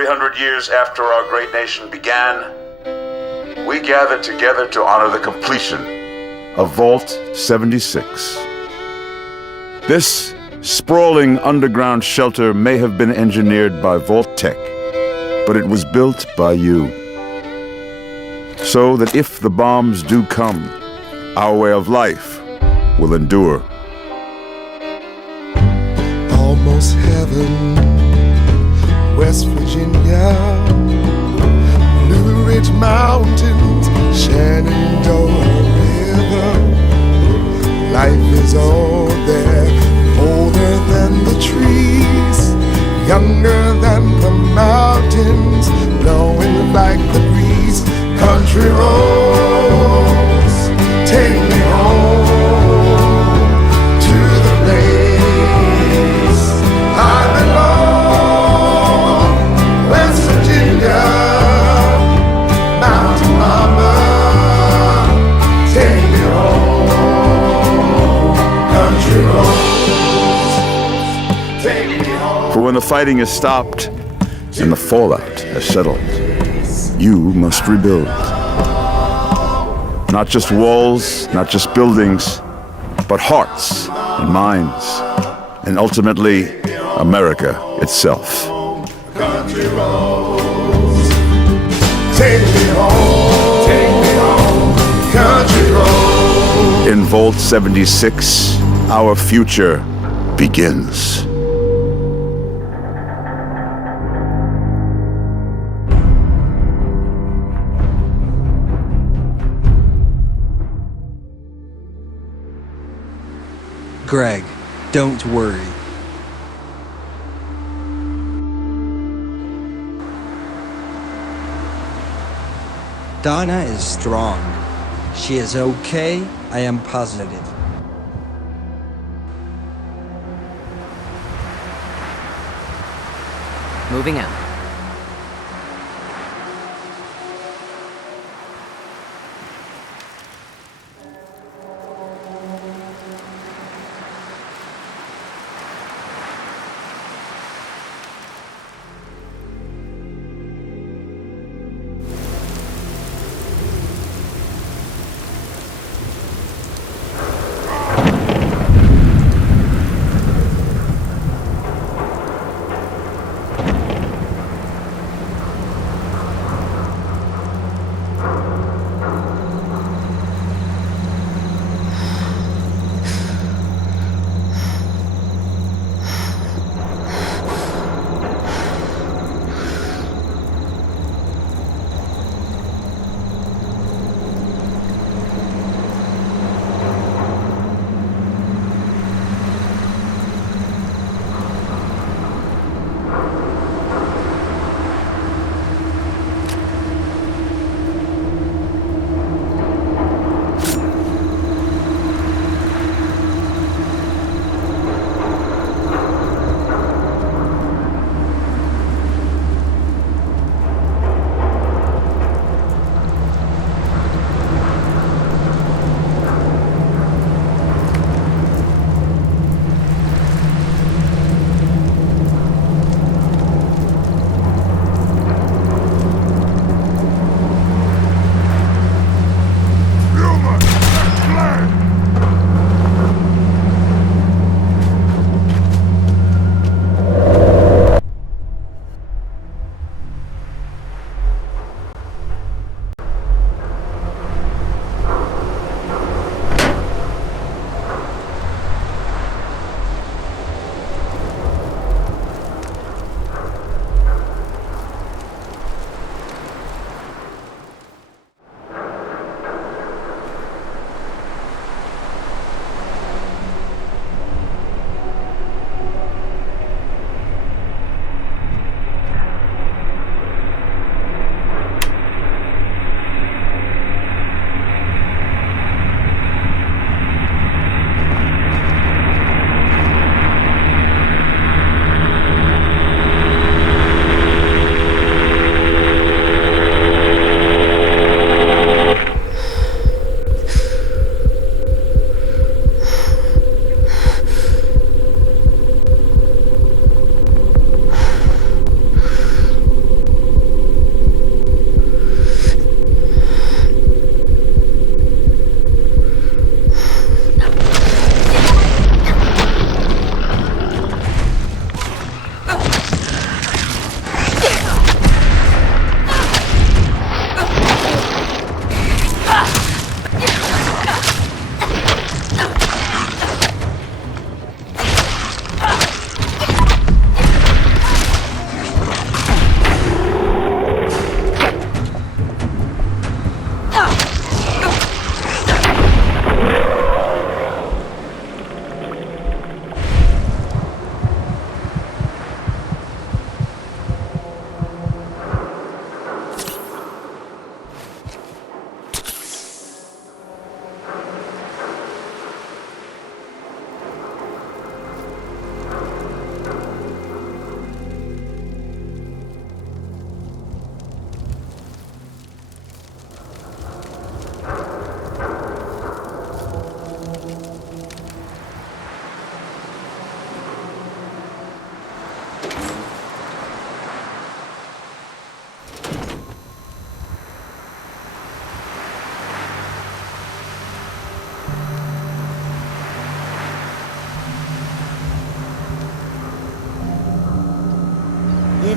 300 years after our great nation began, we gather together to honor the completion of Vault 76. This sprawling underground shelter may have been engineered by Vault Tech, but it was built by you. So that if the bombs do come, our way of life will endure. Almost heaven, West Virginia, Blue Ridge Mountains, Shenandoah River. Life is all there, older than the trees, younger than the mountains, blowing like the breeze. Country roads, take me home to the place I belong. West Virginia, Mountain Mama, take me home. Country roads, take me home. For when the fighting is stopped and the fallout has settled, you must rebuild. Not just walls, not just buildings, but hearts and minds, and ultimately, America itself. Country roads, take me home, take me home. Country roads. In Vault 76, our future begins. Greg, don't worry. Donna is strong. She is okay, I am positive. Moving out.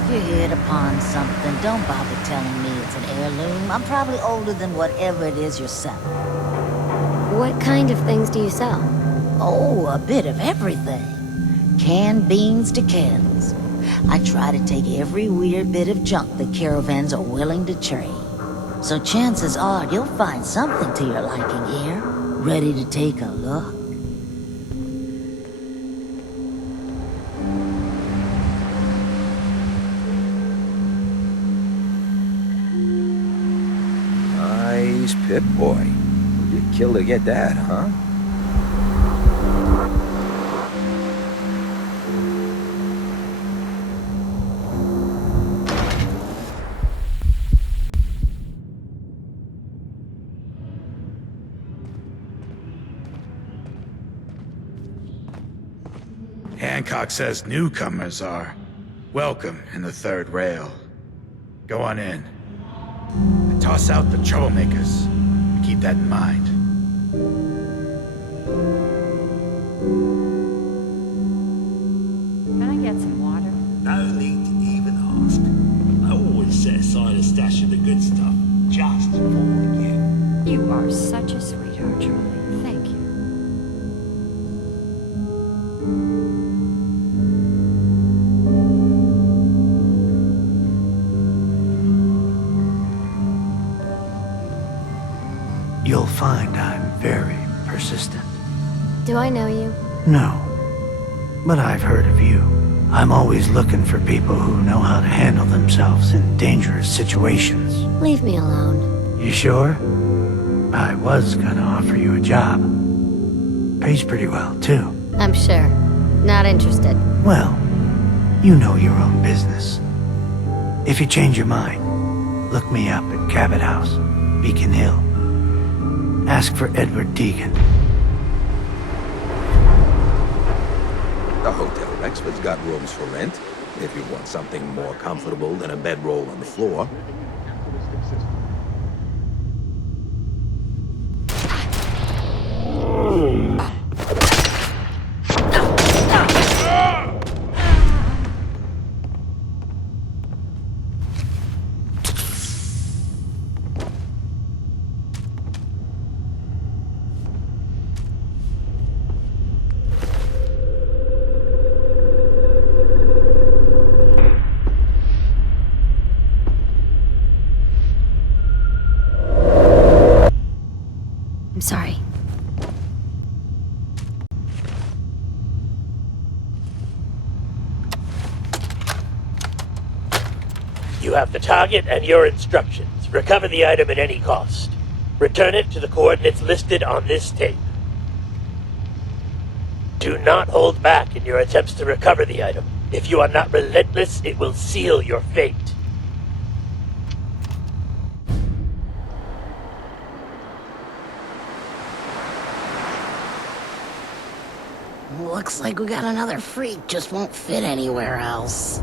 If you hit upon something, don't bother telling me it's an heirloom. I'm probably older than whatever it is you're selling. What kind of things do you sell? Oh, a bit of everything. Canned beans to candles. I try to take every weird bit of junk the caravans are willing to trade. So chances are you'll find something to your liking here, ready to take a look. Nice Pip-Boy. You'd kill to get that, huh? Hancock says newcomers are welcome in the third rail. Go on in. And toss out the troublemakers. Keep that in mind. Can I get some water? No need to even ask. I always set aside a stash of the good stuff, just for you. You are such a sweetheart, Charlie. Thank you. You'll find I'm very persistent. Do I know you? No, but I've heard of you. I'm always looking for people who know how to handle themselves in dangerous situations. Leave me alone. You sure? I was gonna offer you a job. Pays pretty well, too. I'm sure. Not interested. Well, you know your own business. If you change your mind, look me up at Cabot House, Beacon Hill. Ask for Edward Deegan. The Hotel Rexford's got rooms for rent, if you want something more comfortable than a bedroll on the floor. I'm sorry. You have the target and your instructions. Recover the item at any cost. Return it to the coordinates listed on this tape. Do not hold back in your attempts to recover the item. If you are not relentless, it will seal your fate. Looks like we got another freak, just won't fit anywhere else.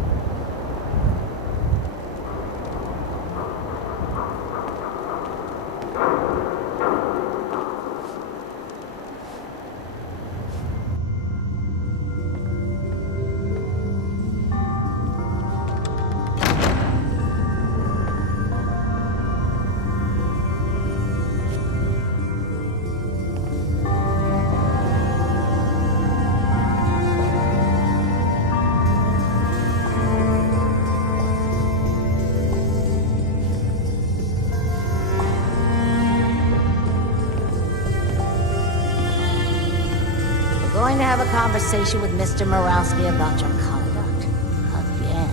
Going to have a conversation with Mr. Morowski about your conduct. Again.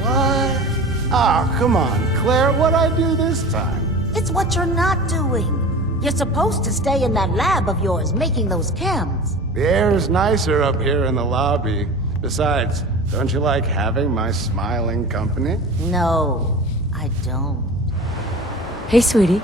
What? Ah, come on, Claire, what'd I do this time? It's what you're not doing. You're supposed to stay in that lab of yours making those chems. The air's nicer up here in the lobby. Besides, don't you like having my smiling company? No, I don't. Hey, sweetie.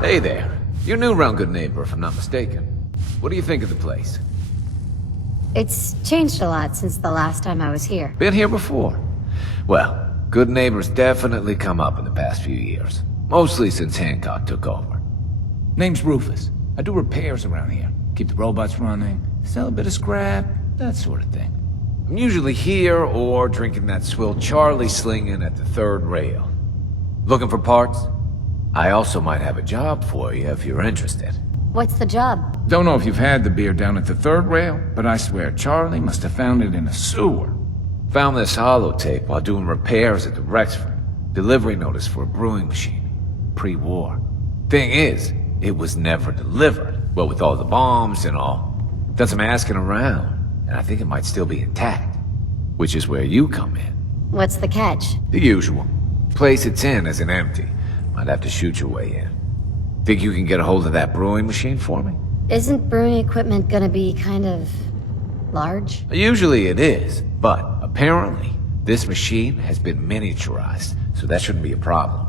Hey there. You're new around Goodneighbor, if I'm not mistaken. What do you think of the place? It's changed a lot since the last time I was here. Been here before. Well, Goodneighbor's definitely come up in the past few years. Mostly since Hancock took over. Name's Rufus. I do repairs around here. Keep the robots running, sell a bit of scrap, that sort of thing. I'm usually here or drinking that swill Charlie slinging at the third rail. Looking for parts? I also might have a job for you if you're interested. What's the job? Don't know if you've had the beer down at the third rail, but I swear Charlie must have found it in a sewer. Found this holotape while doing repairs at the Rexford. Delivery notice for a brewing machine. Pre-war. Thing is, it was never delivered. Well, with all the bombs and all. Done some asking around, and I think it might still be intact. Which is where you come in. What's the catch? The usual. Place it's in isn't empty. Might have to shoot your way in. Think you can get a hold of that brewing machine for me? Isn't brewing equipment gonna be kind of large? Usually it is, but apparently this machine has been miniaturized, so that shouldn't be a problem.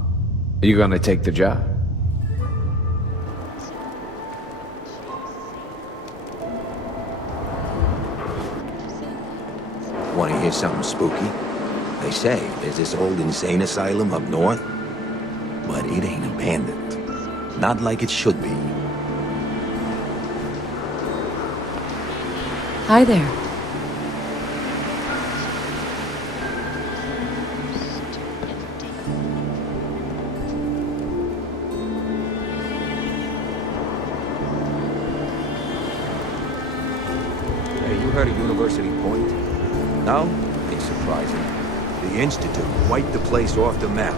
Are you gonna take the job? Want to hear something spooky? They say there's this old insane asylum up north, but it ain't abandoned. Not like it should be. Hi there. Hey, you heard of University Point? No? Ain't surprising. The Institute wiped the place off the map.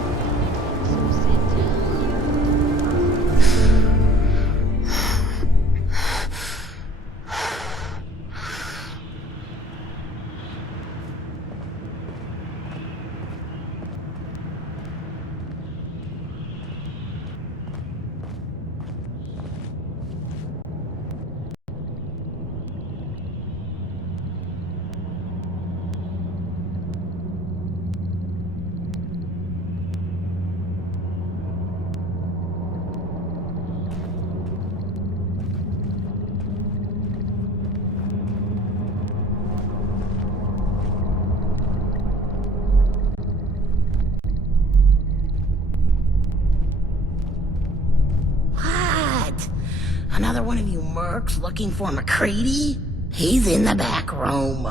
Another one of you mercs looking for McCready? He's in the back room.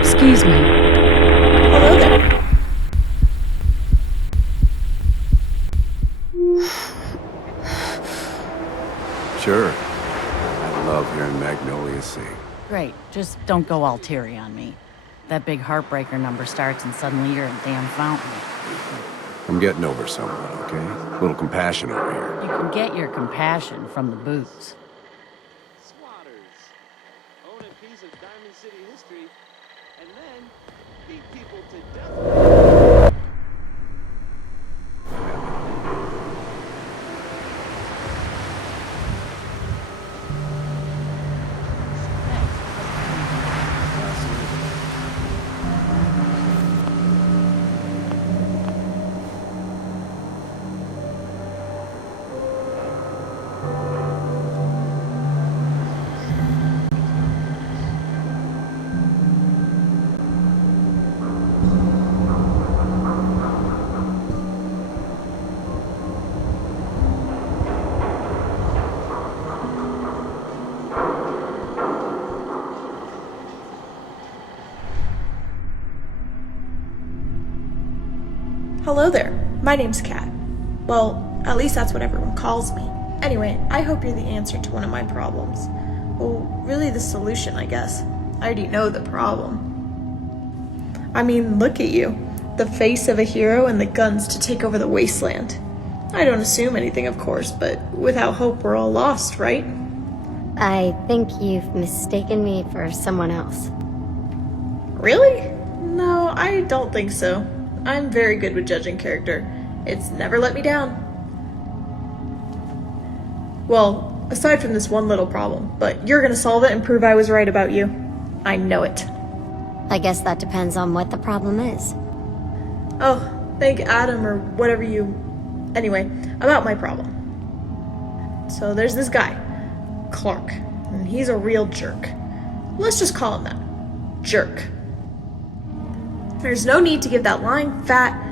Excuse me. Hello there. Sure. I love hearing Magnolia sing. Great. Just don't go all teary on me. That big heartbreaker number starts and suddenly you're a damn fountain. I'm getting over someone, okay? A little compassion over here. You can get your compassion from the booze. Squatters. Own a piece of Diamond City history, and then beat people to death. Hello there, my name's Kat. Well, at least that's what everyone calls me. Anyway, I hope you're the answer to one of my problems. Well, really the solution, I guess. I already know the problem. I mean, look at you. The face of a hero and the guns to take over the wasteland. I don't assume anything, of course, but without hope we're all lost, right? I think you've mistaken me for someone else. Really? No, I don't think so. I'm very good with judging character. It's never let me down. Well, aside from this one little problem, but you're gonna solve it and prove I was right about you. I know it. I guess that depends on what the problem is. Oh, thank Adam or whatever you Anyway, about my problem. So there's this guy, Clark, and he's a real jerk. Let's just call him that. Jerk. There's no need to give that lying fat...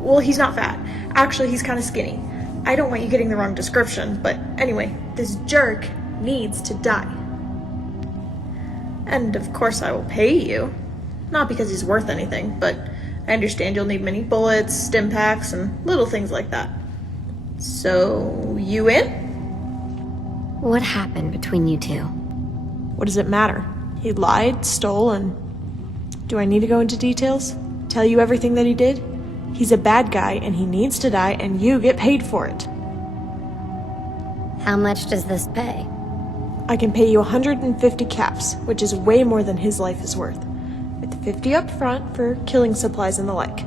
Well, he's not fat. Actually, he's kind of skinny. I don't want you getting the wrong description, but anyway, this jerk needs to die. And of course I will pay you. Not because he's worth anything, but I understand you'll need many bullets, stim packs, and little things like that. So, you in? What happened between you two? What does it matter? He lied, stole, and... Do I need to go into details? Tell you everything that he did? He's a bad guy, and he needs to die, and you get paid for it. How much does this pay? I can pay you 150 caps, which is way more than his life is worth. With 50 up front for killing supplies and the like.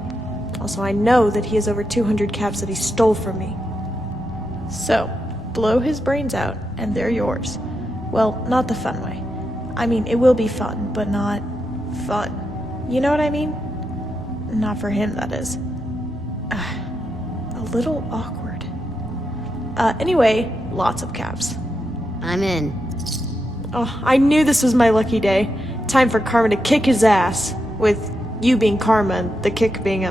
Also, I know that he has over 200 caps that he stole from me. So, blow his brains out, and they're yours. Well, not the fun way. I mean, it will be fun, but not fun. You know what I mean? Not for him, that is. A little awkward. Anyway, lots of caps. I'm in. Oh, I knew this was my lucky day. Time for Karma to kick his ass. With you being Karma and the kick being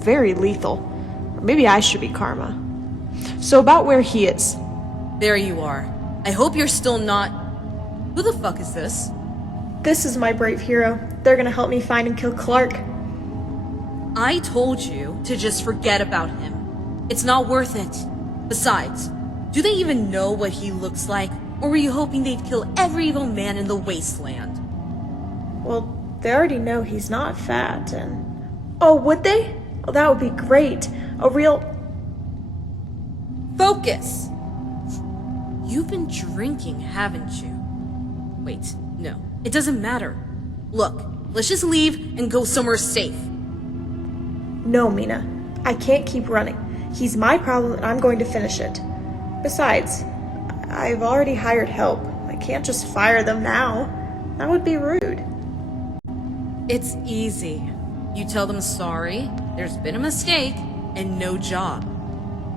very lethal. Or maybe I should be Karma. So about where he is. There you are. I hope you're still not... Who the fuck is this? This is my brave hero. They're gonna help me find and kill Clark. I told you to just forget about him. It's not worth it. Besides, do they even know what he looks like? Or were you hoping they'd kill every evil man in the wasteland? Well, they already know he's not fat and... Oh, would they? Oh, that would be great. A real... Focus! You've been drinking, haven't you? Wait, no. It doesn't matter. Look, let's just leave and go somewhere safe. No, Mina. I can't keep running. He's my problem and I'm going to finish it. Besides, I've already hired help. I can't just fire them now. That would be rude. It's easy. You tell them sorry, there's been a mistake, and no job.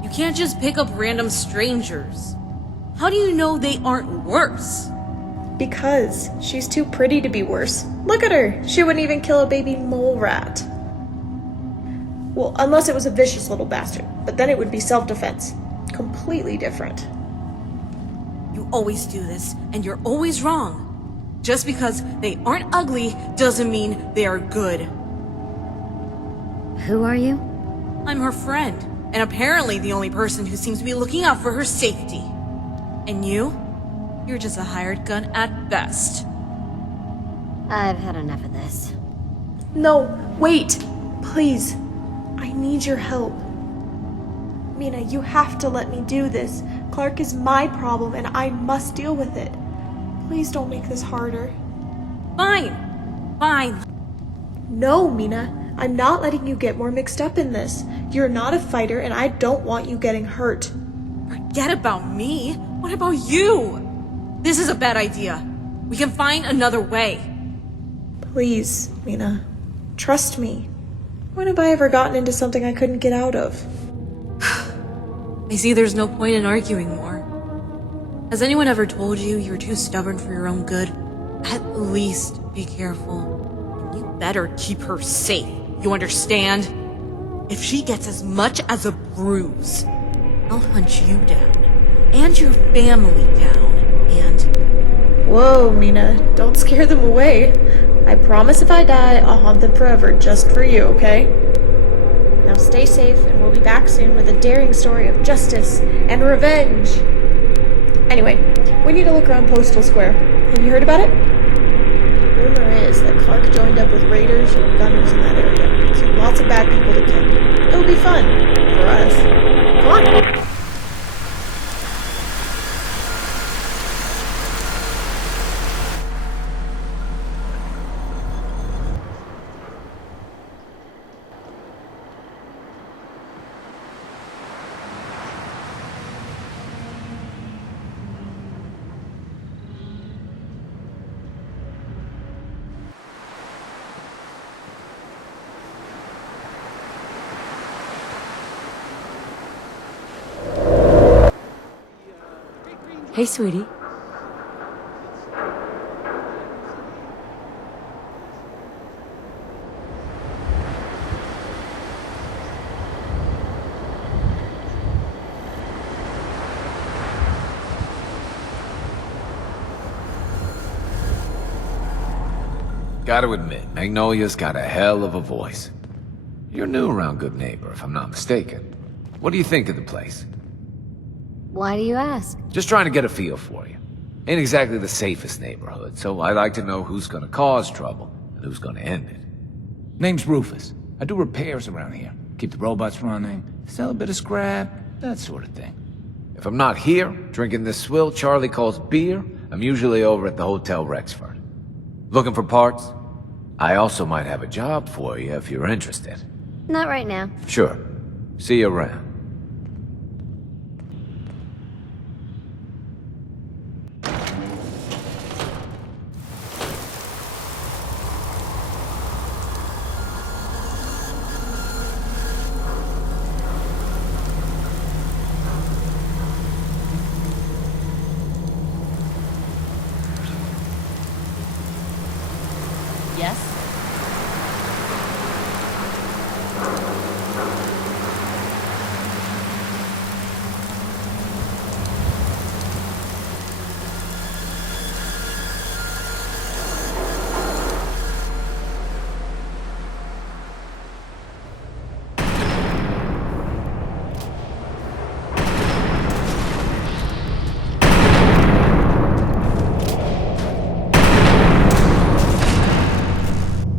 You can't just pick up random strangers. How do you know they aren't worse? Because she's too pretty to be worse. Look at her. She wouldn't even kill a baby mole rat. Well, unless it was a vicious little bastard. But then it would be self-defense. Completely different. You always do this, and you're always wrong. Just because they aren't ugly doesn't mean they are good. Who are you? I'm her friend, and apparently the only person who seems to be looking out for her safety. And you? You're just a hired gun at best. I've had enough of this. No, wait. Please. I need your help. Mina, you have to let me do this. Clark is my problem and I must deal with it. Please don't make this harder. Fine. Fine. No, Mina. I'm not letting you get more mixed up in this. You're not a fighter and I don't want you getting hurt. Forget about me. What about you? This is a bad idea. We can find another way. Please, Mina. Trust me. When have I ever gotten into something I couldn't get out of? I see there's no point in arguing more. Has anyone ever told you you're too stubborn for your own good? At least be careful. And you better keep her safe. You understand? If she gets as much as a bruise, I'll hunt you down. And your family down. And... Whoa, Mina. Don't scare them away. I promise if I die, I'll haunt them forever just for you, okay? Now stay safe, and we'll be back soon with a daring story of justice and revenge. Anyway, we need to look around Postal Square. Have you heard about it? Rumor is that Clark joined up with raiders or gunners in that area, so lots of bad people to kill. It'll be fun. For us. Come on. Hey, sweetie. Gotta admit, Magnolia's got a hell of a voice. You're new around Goodneighbor, if I'm not mistaken. What do you think of the place? Why do you ask? Just trying to get a feel for you. Ain't exactly the safest neighborhood, so I like to know who's gonna cause trouble and who's gonna end it. Name's Rufus. I do repairs around here. Keep the robots running, sell a bit of scrap, that sort of thing. If I'm not here, drinking this swill Charlie calls beer, I'm usually over at the Hotel Rexford. Looking for parts? I also might have a job for you if you're interested. Not right now. Sure. See you around. Yes?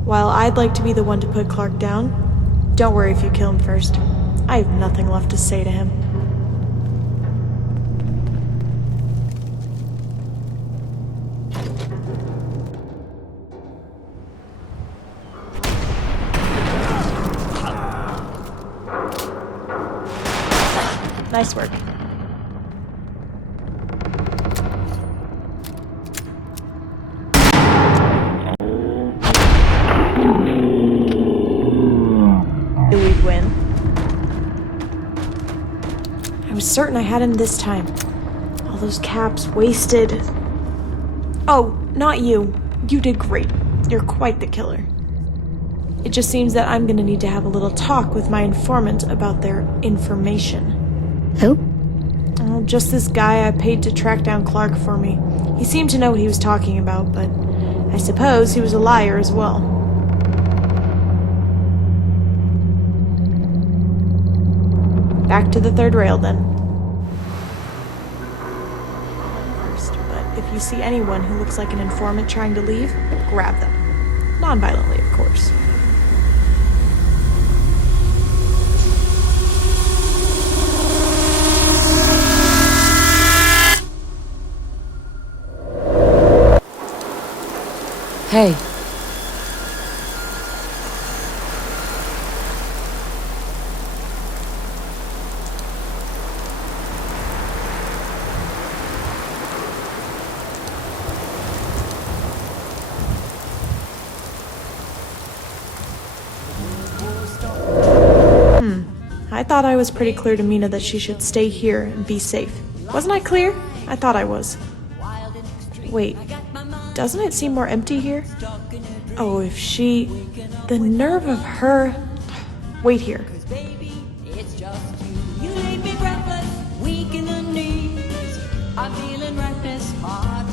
While I'd like to be the one to put Clark down, don't worry if you kill him first. I have nothing left to say to him. Nice work. We'd win. I was certain I had him this time. All those caps wasted. Oh, not you. You did great. You're quite the killer. It just seems that I'm gonna need to have a little talk with my informant about their information. Who? Oh, just this guy I paid to track down Clark for me. He seemed to know what he was talking about, but I suppose he was a liar as well. Back to the third rail, then. First, but if you see anyone who looks like an informant trying to leave, grab them. Non-violently, of course. Hey. I thought I was pretty clear to Mina that she should stay here and be safe. Wasn't I clear? I thought I was. Wait, doesn't it seem more empty here? Oh, if she... The nerve of her... Wait here.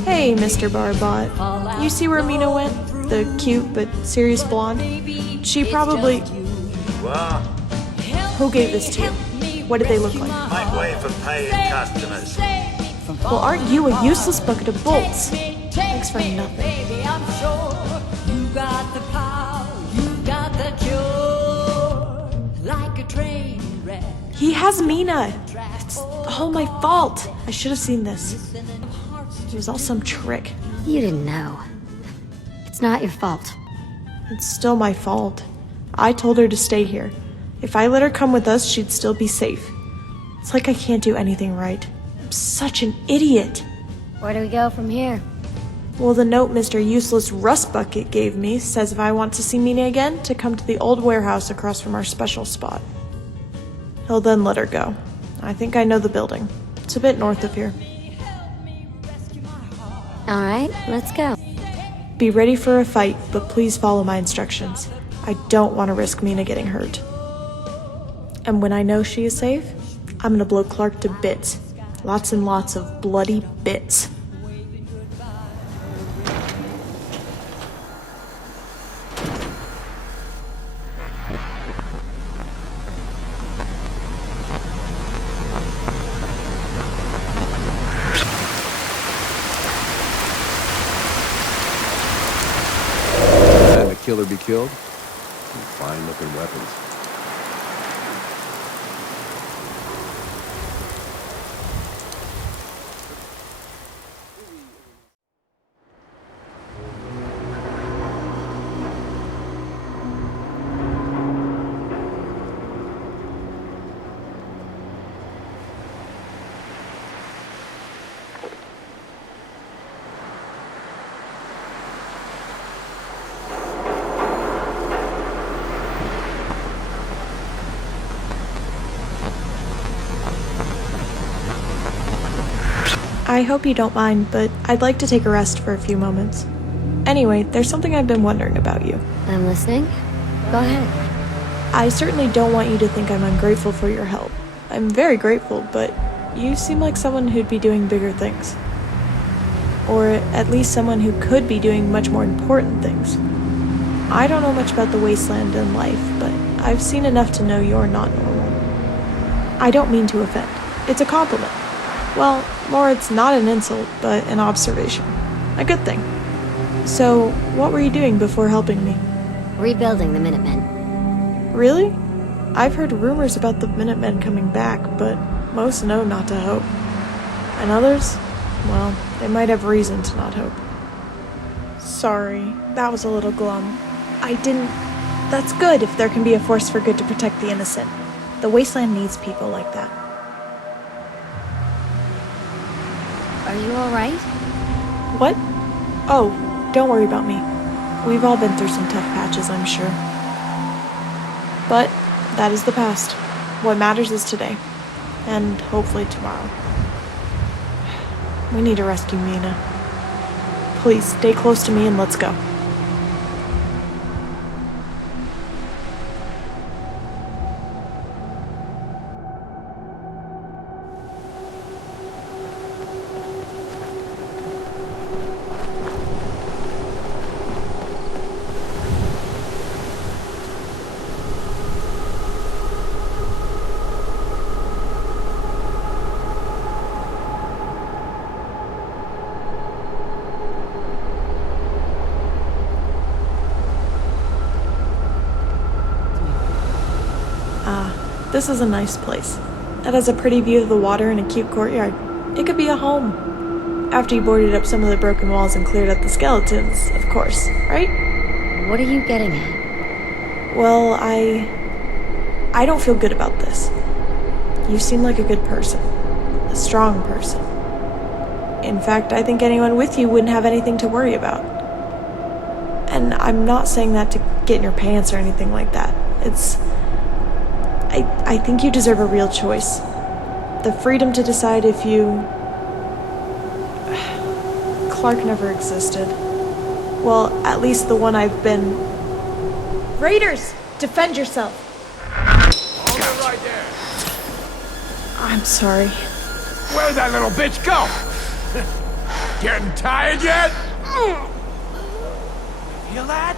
Hey, Mr. Barbot. You see where Mina went? The cute but serious blonde? She probably... What? Who gave this to you? What did they look like? Make way for paying customers. Well, aren't you a useless bucket of bolts? Thanks for nothing. He has Mina. It's all my fault. I should have seen this. It was all some trick. You didn't know. It's not your fault. It's still my fault. I told her to stay here. If I let her come with us, she'd still be safe. It's like I can't do anything right. I'm such an idiot. Where do we go from here? Well, the note Mr. Useless Rust Bucket gave me says if I want to see Mina again, to come to the old warehouse across from our special spot. He'll then let her go. I think I know the building. It's a bit north of here. Alright, let's go. Be ready for a fight, but please follow my instructions. I don't want to risk Mina getting hurt. And when I know she is safe, I'm gonna blow Clark to bits. Lots and lots of bloody bits. And the killer be killed? Some fine-looking weapons. I hope you don't mind, but I'd like to take a rest for a few moments. Anyway, there's something I've been wondering about you. I'm listening. Go ahead. I certainly don't want you to think I'm ungrateful for your help. I'm very grateful, but you seem like someone who'd be doing bigger things. Or at least someone who could be doing much more important things. I don't know much about the wasteland and life, but I've seen enough to know you're not normal. I don't mean to offend. It's a compliment. Well, more it's not an insult, but an observation. A good thing. So, what were you doing before helping me? Rebuilding the Minutemen. Really? I've heard rumors about the Minutemen coming back, but most know not to hope. And others, well, they might have reason to not hope. Sorry, that was a little glum. I didn't... That's good if there can be a force for good to protect the innocent. The wasteland needs people like that. Are you alright? What? Oh, don't worry about me. We've all been through some tough patches, I'm sure. But that is the past. What matters is today. And hopefully tomorrow. We need to rescue Mina. Please, stay close to me and let's go. This is a nice place. It has a pretty view of the water and a cute courtyard. It could be a home. After you boarded up some of the broken walls and cleared up the skeletons, of course, right? What are you getting at? Well, I don't feel good about this. You seem like a good person. A strong person. In fact, I think anyone with you wouldn't have anything to worry about. And I'm not saying that to get in your pants or anything like that. I think you deserve a real choice. The freedom to decide if you... Clark never existed. Well, at least the one I've been... Raiders! Defend yourself! Hold it right there. I'm sorry. Where'd that little bitch go? Getting tired yet? Feel that?